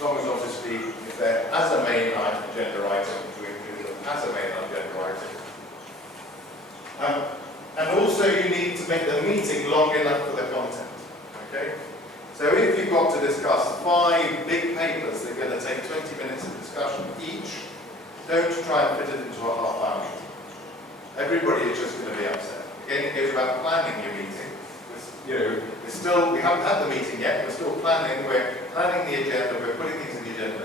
as long as obviously if they're as a main agenda item, to include them as a main agenda item. And also you need to make the meeting long enough for the content. Okay? So if you've got to discuss 5 big papers that are going to take 20 minutes of discussion each, don't try and fit it into a half-hour meeting. Everybody is just going to be upset. Again, it goes about planning your meeting. We haven't had the meeting yet, we're still planning, we're planning the agenda, we're putting things in the agenda.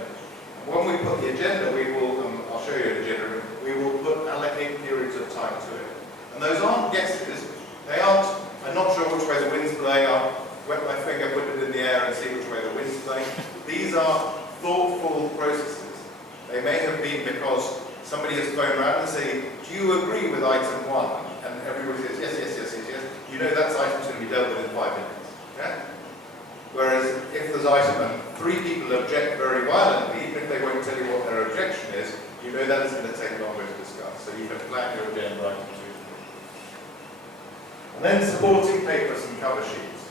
And when we put the agenda, we will, I'll show you an agenda, we will allocate periods of time to it. And those aren't guesses, they aren't, I'm not sure which way the wind's blowing, I'll wet my finger, put it in the air and see which way the wind's blowing. These are thoughtful processes. They may have been because somebody has phoned around and say, do you agree with item 1? And everybody says, yes, yes, yes, yes, yes. You know that item's going to be dealt with in 5 minutes. Yeah? Whereas if there's item and 3 people object very violently, even if they won't tell you what their objection is, you know that is going to take longer to discuss. So you can plan your agenda item too. And then supporting papers and cover sheets.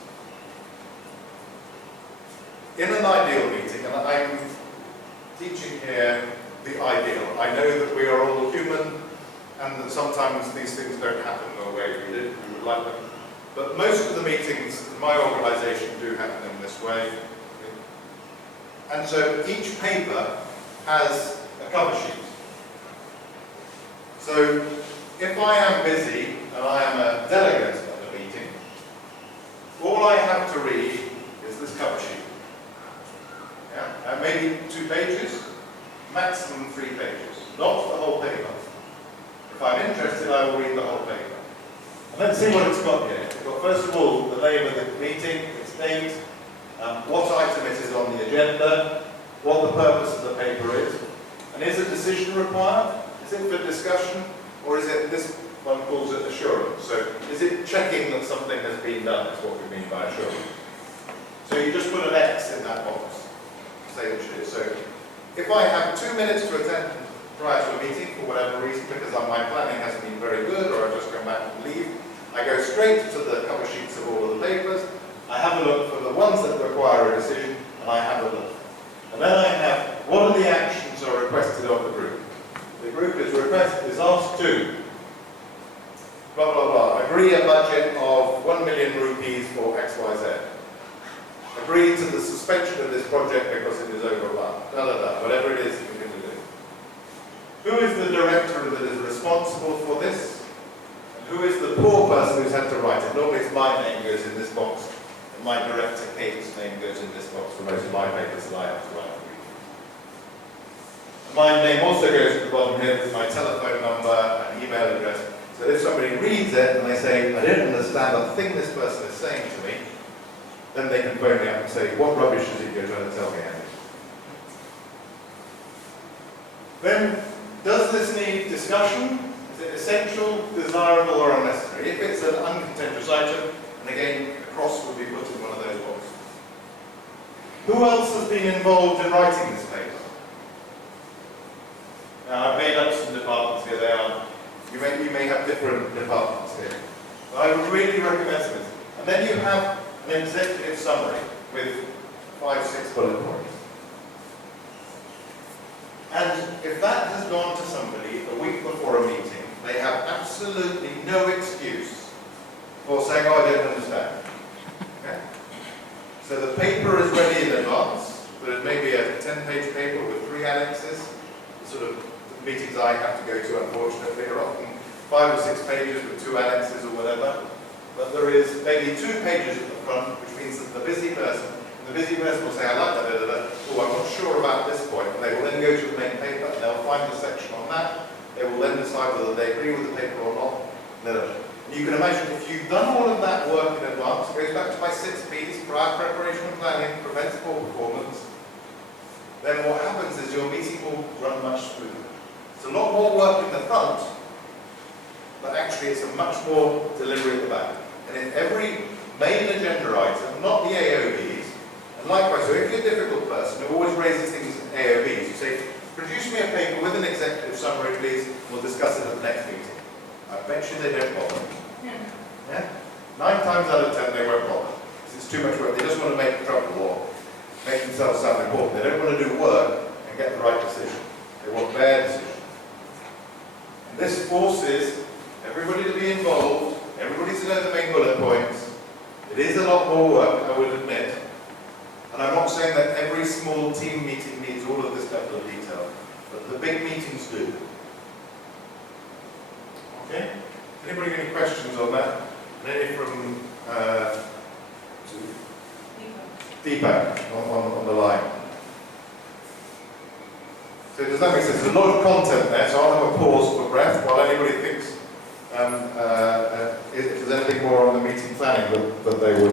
In an ideal meeting, and I'm teaching here the ideal. I know that we are all human and that sometimes these things don't happen the way we would like them. But most of the meetings in my organisation do happen in this way. And so each paper has a cover sheet. So if I am busy and I am a delegate at the meeting, all I have to read is this cover sheet. Yeah? And maybe 2 pages, maximum 3 pages, not the whole paper. If I'm interested, I will read the whole paper. And let's see what it's got here. It's got, first of all, the name of the meeting, its date, what item it is on the agenda, what the purpose of the paper is, and is a decision required? Is it for discussion, or is it, this one calls it assurance? So is it checking that something has been done, is what we mean by assurance. So you just put an X in that box, say that it is. So if I have 2 minutes to attend prior to a meeting, for whatever reason, because my planning hasn't been very good, or I've just come back from leave, I go straight to the cover sheets of all of the papers, I have a look for the ones that require a decision, and I have a look. And then I have, what are the actions are requested of the group? The group is asked to, blah, blah, blah, agree a budget of 1 million rupees for XYZ. Agree to the suspension of this project because it is overrun. Da, da, da, whatever it is that we're going to do. Who is the director that is responsible for this? And who is the poor person who's had to write it? Normally it's my name goes in this box, and my director Kate's name goes in this box for most of my papers that I have to write. My name also goes at the bottom here with my telephone number and email address. So if somebody reads it and they say, I don't understand a thing this person is saying to me, then they can phone me up and say, what rubbish is it you're trying to tell me, Andy? Then, does this need discussion? Is it essential, desirable, or unnecessary? If it's an uncontentious item, and again, a cross would be put in one of those boxes. Who else has been involved in writing this paper? Now, I've made up some departments here. They are, you may have different departments here. But I would really recommend this. And then you have an executive summary with 5-6 bullet points. And if that has gone to somebody a week before a meeting, they have absolutely no excuse for saying, oh, I don't understand. Okay? So the paper is ready in advance. There may be a 10-page paper with 3 annexes. The sort of meetings I have to go to, unfortunately, are often 5 or 6 pages with 2 annexes or whatever. But there is maybe 2 pages at the front, which means that the busy person will say, I like that, oh, I'm not sure about this point. And they will then go to the main paper, and they'll find the section on that. They will then decide whether they agree with the paper or not. And you can imagine if you've done all of that work in advance, it goes back to my 6 Ps, prior preparation and planning, prevents poor performance, then what happens is your meeting will run much smoother. It's a lot more work in the front, but actually it's a much more delivery at the back. And in every main agenda item, not the AOBs, and likewise, so if you're a difficult person who always raises things in AOBs, you say, produce me a paper with an executive summary, please, and we'll discuss it at the next meeting. I bet you they don't bother. Yeah? 9 times out of 10 they won't bother. Because it's too much work. They just want to make trouble, or make themselves sound important. They don't want to do work and get the right decision. They want their decision. And this forces everybody to be involved, everybody to know the main bullet points. It is a lot more work, I would admit. And I'm not saying that every small team meeting needs all of this level of detail, but the big meetings do. Okay? Anybody got any questions on that? And any from Deepak on the line. So does that make sense? There's a lot of content there, so I'll have a pause for breath while anybody thinks if there's anything more on the meeting planning that they would